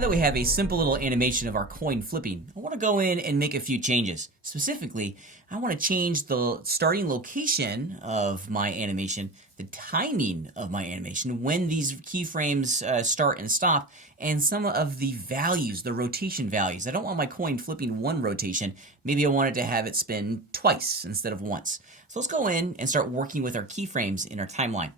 Now that we have a simple little animation of our coin flipping, I want to go in and make a few changes. Specifically, I want to change the starting location of my animation, the timing of my animation, when these keyframes start and stop, and some of the values, the rotation values. I don't want my coin flipping one rotation. Maybe I wanted to have it spin twice instead of once. So let's go in and start working with our keyframes in our timeline.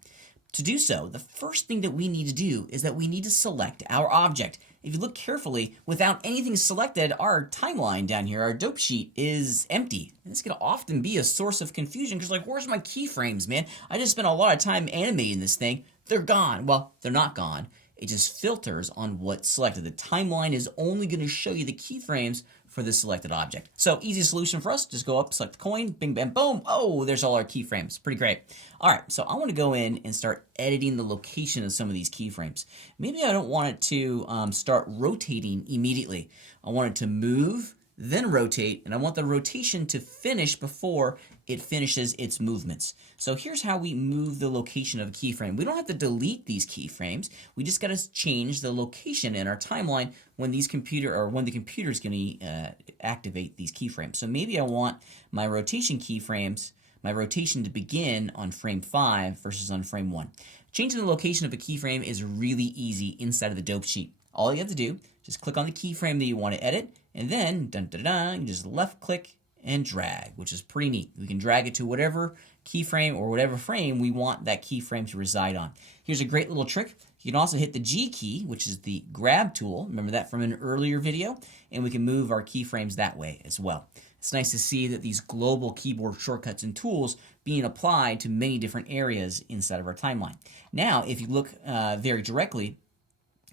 To do so, the first thing that we need to do is that we need to select our object. If you look carefully, without anything selected, our timeline down here, our dope sheet, is empty. And this can often be a source of confusion because, like, where's my keyframes, man? I just spent a lot of time animating this thing. They're gone. Well, they're not gone. It just filters on what's selected. The timeline is only going to show you the keyframes for the selected object. So easy solution for us, just go up, select the coin, bing, bam, boom. Oh, there's all our keyframes. Pretty great. All right, so I want to go in and start editing the location of some of these keyframes. Maybe I don't want it to start rotating immediately. I want it to move, then rotate, and I want the rotation to finish before it finishes its movements. So here's how we move the location of a keyframe. We don't have to delete these keyframes. We just got to change the location in our timeline when the computer is going to activate these keyframes. So maybe I want my rotation keyframes, my rotation to begin on frame 5 versus on frame 1. Changing the location of a keyframe is really easy inside of the dope sheet. All you have to do, just click on the keyframe that you want to edit, and then you just left click and drag, which is pretty neat. We can drag it to whatever keyframe or whatever frame we want that keyframe to reside on. Here's a great little trick. You can also hit the G key, which is the grab tool. Remember that from an earlier video? And we can move our keyframes that way as well. It's nice to see that these global keyboard shortcuts and tools being applied to many different areas inside of our timeline. Now, if you look very directly,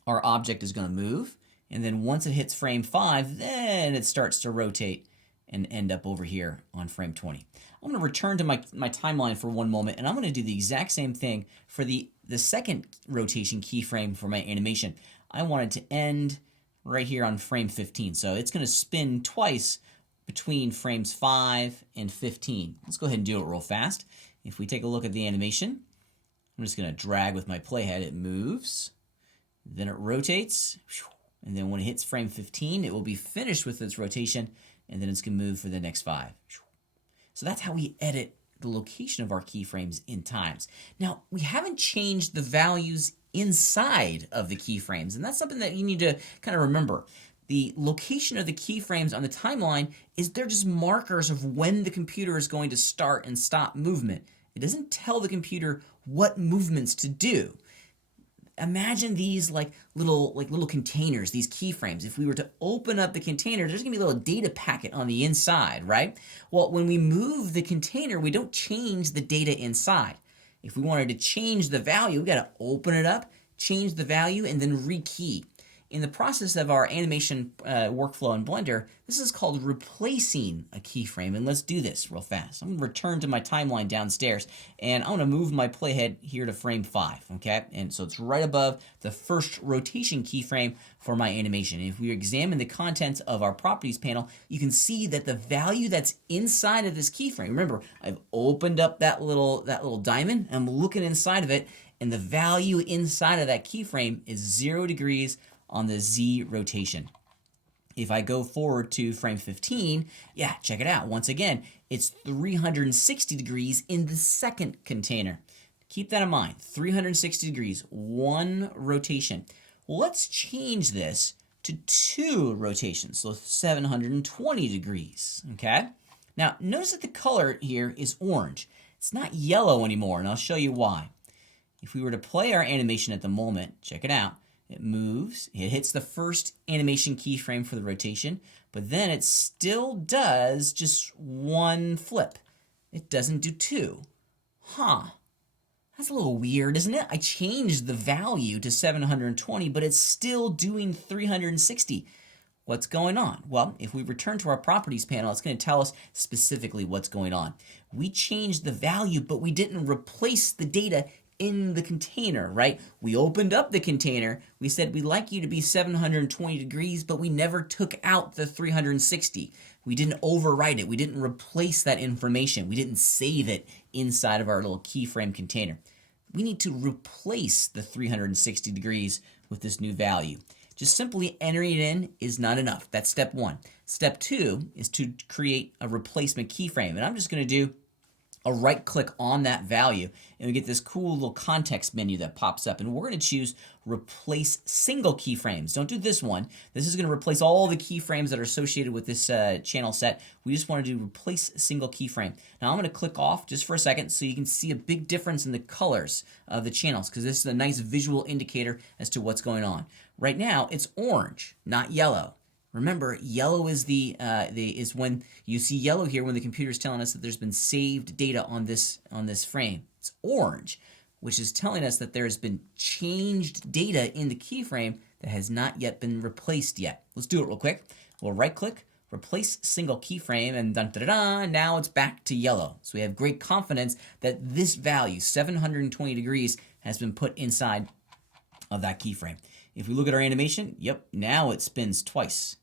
our object is going to move, and then once it hits frame 5, then it starts to rotate and end up over here on frame 20. I'm going to return to my timeline for one moment, and I'm going to do the exact same thing for the second rotation keyframe for my animation. I want it to end right here on frame 15, so it's going to spin twice between frames 5 and 15. Let's go ahead and do it real fast. If we take a look at the animation, I'm just going to drag with my playhead. It moves, then it rotates, and then when it hits frame 15, it will be finished with its rotation, and then it's going to move for the next 5. So that's how we edit the location of our keyframes in times. Now, we haven't changed the values inside of the keyframes, and that's something that you need to kind of remember. The location of the keyframes on the timeline they're just markers of when the computer is going to start and stop movement. It doesn't tell the computer what movements to do. Imagine these like little containers, these keyframes. If we were to open up the container, there's gonna be a little data packet on the inside, right? Well, when we move the container, we don't change the data inside. If we wanted to change the value, we gotta open it up, change the value, and then rekey. In the process of our animation workflow in Blender, this is called replacing a keyframe, and let's do this real fast. I'm going to return to my timeline downstairs, and I'm going to move my playhead here to frame 5, okay? And so it's right above the first rotation keyframe for my animation. And if we examine the contents of our properties panel, you can see that the value that's inside of this keyframe, remember, I've opened up that little diamond, I'm looking inside of it, and the value inside of that keyframe is 0 degrees on the Z rotation. If I go forward to frame 15, yeah, check it out. Once again, it's 360 degrees in the second container. Keep that in mind, 360 degrees, one rotation. Well, let's change this to 2 rotations, so 720 degrees, okay? Now, notice that the color here is orange. It's not yellow anymore, and I'll show you why. If we were to play our animation at the moment, check it out. It moves, it hits the first animation keyframe for the rotation, but then it still does just one flip. It doesn't do 2. That's a little weird, isn't it? I changed the value to 720, but it's still doing 360. What's going on? Well, if we return to our properties panel, it's going to tell us specifically what's going on. We changed the value, but we didn't replace the data in the container, right? We opened up the container, we said we'd like you to be 720 degrees, but we never took out the 360. We didn't overwrite it. We didn't replace that information. We didn't save it inside of our little keyframe container. We need to replace the 360 degrees with this new value. Just simply entering it in is not enough. That's step one. Step two is to create a replacement keyframe. And I'm just going to do a right click on that value and we get this cool little context menu that pops up, and we're going to choose replace single keyframes. Don't do this one. This is going to replace all the keyframes that are associated with this channel set. We just want to do replace single keyframe. Now I'm going to click off just for a second so you can see a big difference in the colors of the channels, because this is a nice visual indicator as to what's going on. Right now it's orange, not yellow. Remember, yellow is is when you see yellow here when the computer is telling us that there's been saved data on this frame. It's orange, which is telling us that there's been changed data in the keyframe that has not yet been replaced yet. Let's do it real quick. We'll right click, replace single keyframe, and dun, da, da, da, now it's back to yellow. So we have great confidence that this value, 720 degrees, has been put inside of that keyframe. If we look at our animation, yep, now it spins twice.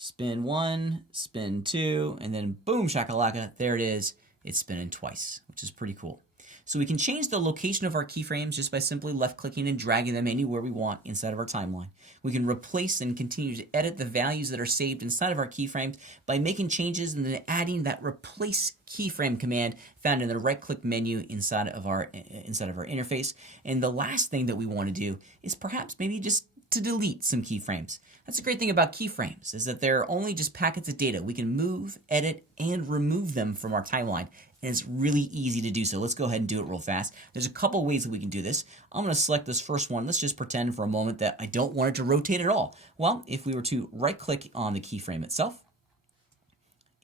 Spin one, spin two, and then boom shakalaka, there it is. It's spinning twice, which is pretty cool. So we can change the location of our keyframes just by simply left-clicking and dragging them anywhere we want inside of our timeline. We can replace and continue to edit the values that are saved inside of our keyframes by making changes and then adding that replace keyframe command found in the right-click menu inside of our interface. And the last thing that we want to do is perhaps maybe just to delete some keyframes. That's the great thing about keyframes, is that they're only just packets of data. We can move, edit, and remove them from our timeline, and it's really easy to do so. Let's go ahead and do it real fast. There's a couple ways that we can do this. I'm going to select this first one. Let's just pretend for a moment that I don't want it to rotate at all. Well, if we were to right-click on the keyframe itself,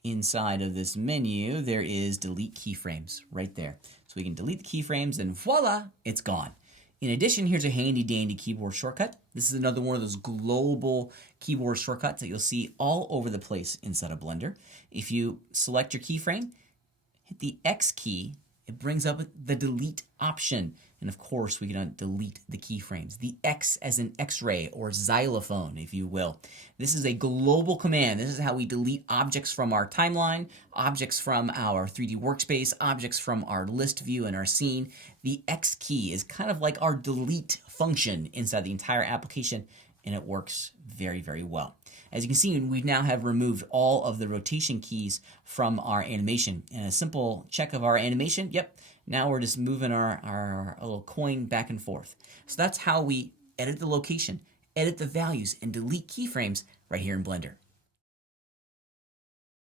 inside of this menu, there is delete keyframes right there. So we can delete the keyframes, and voila, it's gone. In addition, here's a handy dandy keyboard shortcut. This is another one of those global keyboard shortcuts that you'll see all over the place inside of Blender. If you select your keyframe, hit the X key, it brings up the delete option. And of course, we can delete the keyframes. The X as in X-ray or xylophone, if you will. This is a global command. This is how we delete objects from our timeline, objects from our 3D workspace, objects from our list view and our scene. The X key is kind of like our delete function inside the entire application, and it works very, very well. As you can see, we now have removed all of the rotation keys from our animation. And a simple check of our animation, yep, now we're just moving our little coin back and forth. So that's how we edit the location, edit the values, and delete keyframes right here in Blender.